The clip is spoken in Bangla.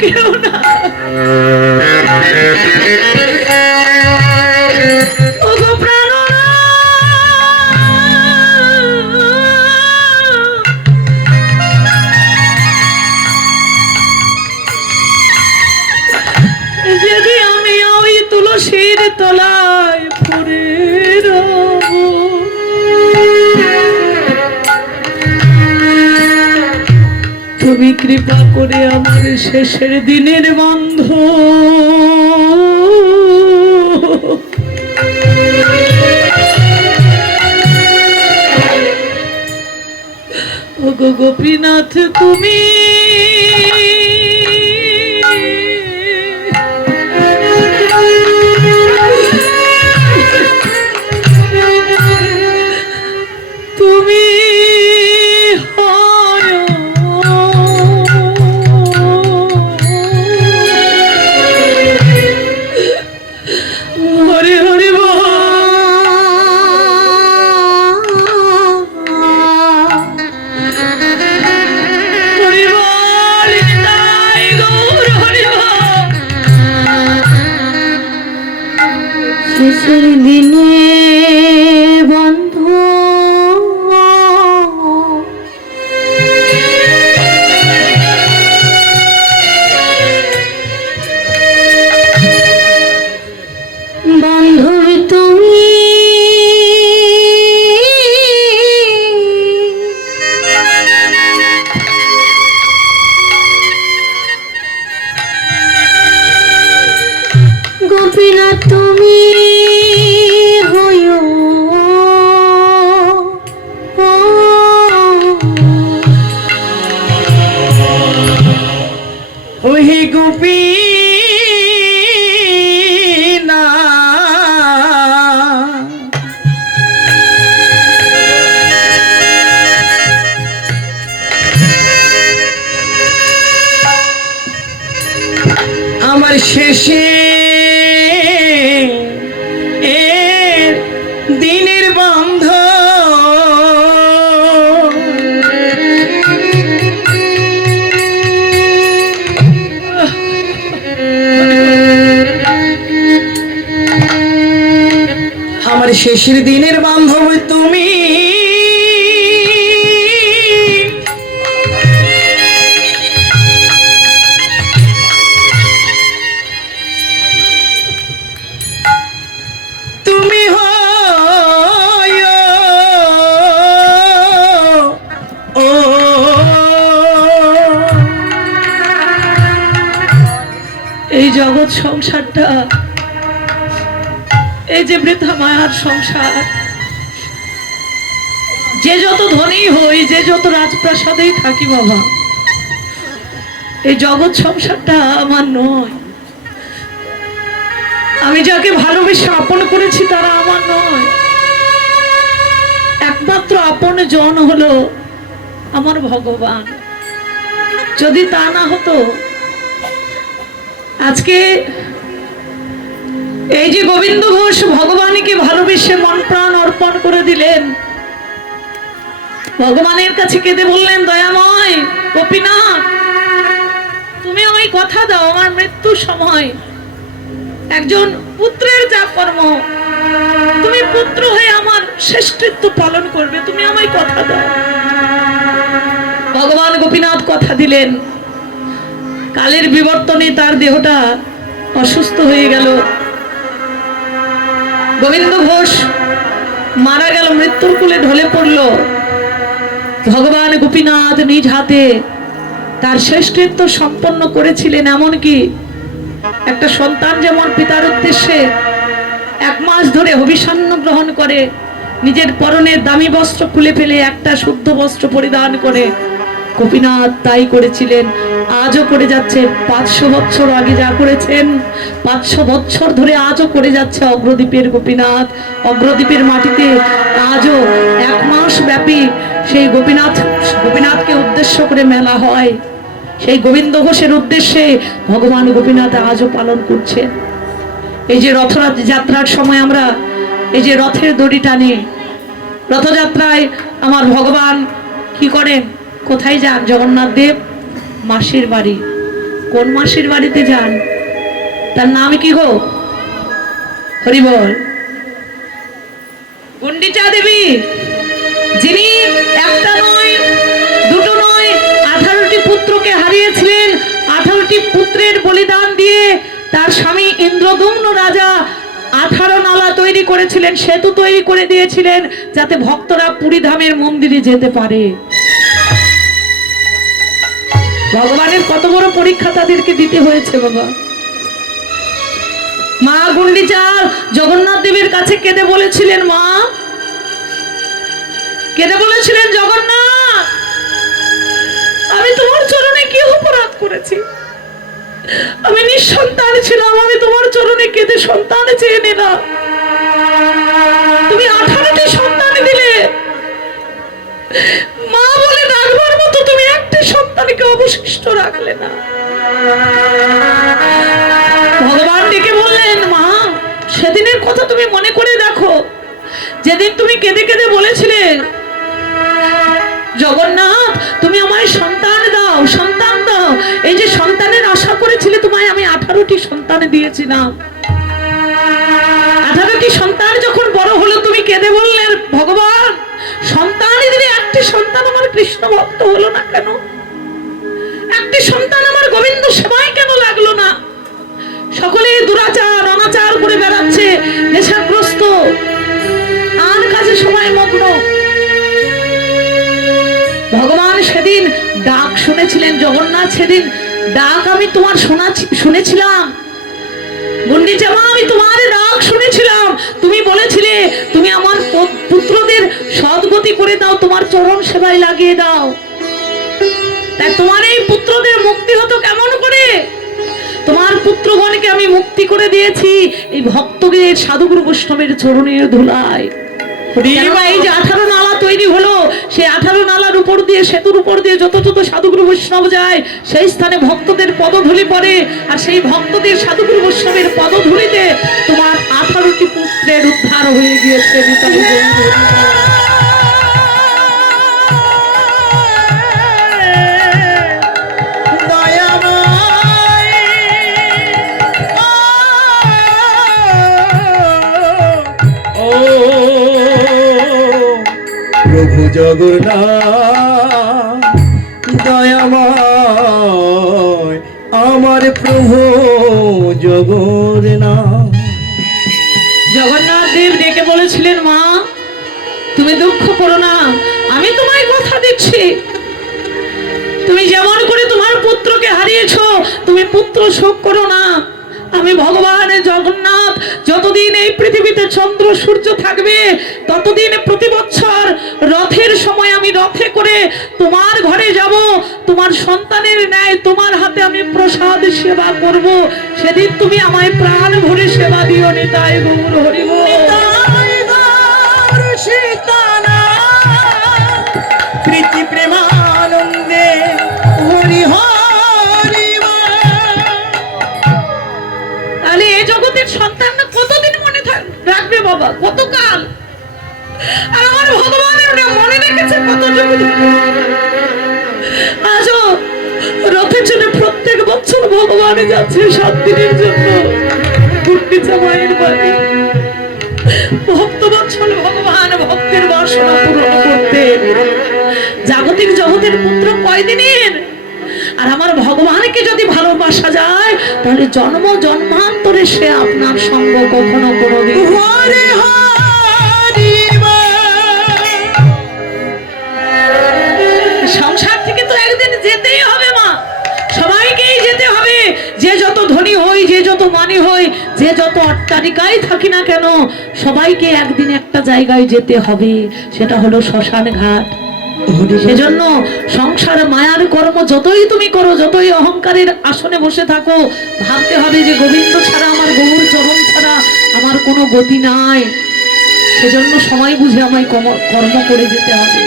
কেউ না। ওগো প্রাণনা, যদি আমি ওই তুলসীর তলায় পড়ে রব, তুমি কৃপা করে আমার শেষের দিনের বন্ধ ওগো গোপীনাথ তুমি তুমি শেষের দিনে বন্ধ বান্ধবী তুমি গোপীনাথ তুমি আমার শেষে দিনের বন্ধ আমার শেষের দিনের বান্ধব তুমি এই জগৎ সংসারটা, এই যে বৃথা মায়ার সংসার, যে যত ধনী হই, যে যত রাজপ্রাসাদেই থাকি বাবা, এই জগৎ সংসারটা আমার নয়। আমি যাকে ভালোবেসে আপন করেছি তারা আমার নয়। একমাত্র আপন জন হলো আমার ভগবান। যদি তা না হতো, আজকে এই যে গোবিন্দ ঘোষ ভগবানকে ভালোবেসে মন প্রাণ অর্পণ করে দিলেন, ভগবানের কাছে কেঁদে বললেন, দয়াময় গোপীনাথ তুমি আমায় কথা দাও, আমার মৃত্যুর সময় একজন পুত্রের যা কর্ম, তুমি পুত্র হয়ে আমার শেষকৃত্য পালন করবে, তুমি আমায় কথা দাও। ভগবান গোপীনাথ কথা দিলেন। কালের বিবর্তনে তার দেহটা অসুস্থ হয়ে গেল। গোবিন্দ ঘোষ মারা গেল, মৃত্যুর কোলে ঢলে পড়ল। ভগবান গোপীনাথ নিজ হাতে তার শেষকৃত্য সম্পন্ন করেছিলেন। এমনকি একটা সন্তান যেমন পিতার উদ্দেশ্যে 1 মাস ধরে হবিষান্ন গ্রহণ করে, নিজের পরনের দামি বস্ত্র খুলে ফেলে একটা শুদ্ধ বস্ত্র পরিধান করে, গোপীনাথ তাই করেছিলেন, আজও করে যাচ্ছে। 500 বছর আগে যা করেছেন, 500 বছর ধরে আজও করে যাচ্ছে অগ্রদ্বীপের গোপীনাথ। অগ্রদ্বীপের মাটিতে আজও 1 মাস ব্যাপী সেই গোপীনাথকে উদ্দেশ্য করে মেলা হয়। সেই গোবিন্দ ঘোষের উদ্দেশ্যে ভগবান গোপীনাথ আজও পালন করছেন। এই যে রথযাত্রার সময় আমরা এই যে রথের দড়ি টানি, রথযাত্রায় আমার ভগবান কি করেন, কোথায় যান? জগন্নাথ দেব মাসির বাড়ি। কোন মাসির বাড়িতে যান? তার নাম কি গো? হরি বল। গুন্ডিচা দেবী, যিনি একটা নয় দুটো নয় 18টি পুত্রকে হারিয়েছিলেন। 18টি পুত্রের বলিদান দিয়ে তার স্বামী ইন্দ্রদম্ন রাজা 18 নালা তৈরি করেছিলেন, সেতু তৈরি করে দিয়েছিলেন, যাতে ভক্তরা পুরী ধামের মন্দিরে যেতে পারে। ভগবানের কত বড় পরীক্ষা তাদেরকে দিতে হয়েছে বাবা। মা গুন্ডিচা জগন্নাথ দেবের কাছে কেঁদে বলেছিলেন, মা কেঁদে বলেছিলেন, জগন্নাথ আমি তোমার চরণে কি অপরাধ করেছি? আমি নিঃসন্তান ছিলাম, আমি তোমার চরণে কেঁদে সন্তান চেয়ে নিলাম, তুমি 18টি সন্তান দিলে, মা বলে ডাকবার মতো তুমি একটি সন্তানকে অবশিষ্ট রাখলে না। ভগবান ডেকে বললেন, মা সেদিনের কথা তুমি মনে করে দেখো, যেদিন তুমি কেঁদে কেঁদে বলেছিলে, জগন্নাথ তুমি আমায় সন্তান দাও, সন্তান দাও। এই যে সন্তানের আশা করেছিলে, তোমায় আমি 18টি সন্তান দিয়েছিলাম। 18টি সন্তান যখন বড় হলো, তুমি কেঁদে বললে, ভগবান সন্তানই দিলে, একটি সন্তান আমার কৃষ্ণ ভক্ত হলো না কেন? একটি সন্তান আমার গোবিন্দ সেবায় কেন লাগলো না? সকলে দুরাচার অনাচার করে বেড়াচ্ছে, নেশাগ্রস্ত, আর কাজে সময় মগ্ন। ভগবান সেদিন ডাক শুনেছিলেন, জগন্নাথ সেদিন ডাক আমি তোমার শুনেছিলাম, গুন্ডিচা মা আমি তোমার ডাক শুনেছিলাম। তুমি বলেছিলে তুমি আমার পুত্রদের সদ্গতি করে দাও, তোমার চরণ সেবায় লাগিয়ে দাও। তাই তোমার এই পুত্রদের মুক্তি হতো কেমন করে? তোমার পুত্রগণকে আমি মুক্তি করে দিয়েছি এই ভক্তদের সাধুগুরু বৈষ্ণবের চরণের ধুলায়। এই যে 18 নালা তৈরি হলো, সেই 18 নালার উপর দিয়ে, সেতুর উপর দিয়ে যত যত সাধুগুরু বৈষ্ণব যায়, সেই স্থানে ভক্তদের পদধূলি পড়ে, আর সেই ভক্তদের সাধুগুরু বৈষ্ণবের পদধূলিতে তোমার 18টি পুত্রের উদ্ধার হয়ে গিয়েছে। প্রভু জগন্নাথ দয়াময় আমার প্রভু জগন্নাথ। জগন্নাথ দেব ডেকে বলেছিলেন, মা তুমি দুঃখ করো না, আমি তোমায় কথা দিচ্ছি, তুমি যেমন করে তোমার পুত্রকে হারিয়েছো, তুমি পুত্র শোক করো না। আমি ভগবান জগন্নাথ যতদিন এই পৃথিবীতে চন্দ্র সূর্য থাকবে, ততদিন প্রতি বছর রথের সময় আমি রথে করে তোমার ঘরে যাব, তোমার সন্তানের ন্যায় তোমার হাতে আমি প্রসাদ সেবা করব। সেদিন তুমি আমায় প্রাণ ভরে সেবা দিও। নিতাই গৌর হরি বল। প্রীতি প্রেমানন্দে হরি হরি। তাহলে এই জগতের সন্তান কতদিন মনে রাখবে বাবা, কতকাল? আর আমার ভগবানের মনে রেখেছে কত জগৎ। আজও রথে চলে প্রত্যেক বছর ভগবানে যাচ্ছে 7 দিনের জন্য গুন্ডিচা মায়ের বাড়ি। ভক্ত বৎসল ভগবান ভক্তের বাসনা পূরণ করতে। জাগতিক জগতের পুত্র কয়দিনের? আর আমার ভগবানকে যদি ভালোবাসা যায়, তাহলে জন্ম জন্মান্তরে সে আপনার সঙ্গ কখনো কোনোদিন। সংসার থেকে তো একদিন যেতেই হবে মা, সবাইকেই যেতে হবে। যে যত ধনী হই, যে যত মানি হই, যে যত অট্টালিকায় থাকি না কেন, সবাইকে একদিন একটা জায়গায় যেতে হবে, সেটা হলো শ্মশান ঘাট। সেজন্য সংসার মায়ার কর্ম যতই তুমি করো, যতই অহংকারের আসনে বসে থাকো, ভাবতে হবে যে গোবিন্দ ছাড়া, আমার গৌর চরণ ছাড়া আমার কোনো গতি নাই। সেজন্য সময় বুঝে আমায় কর্ম করে যেতে হবে।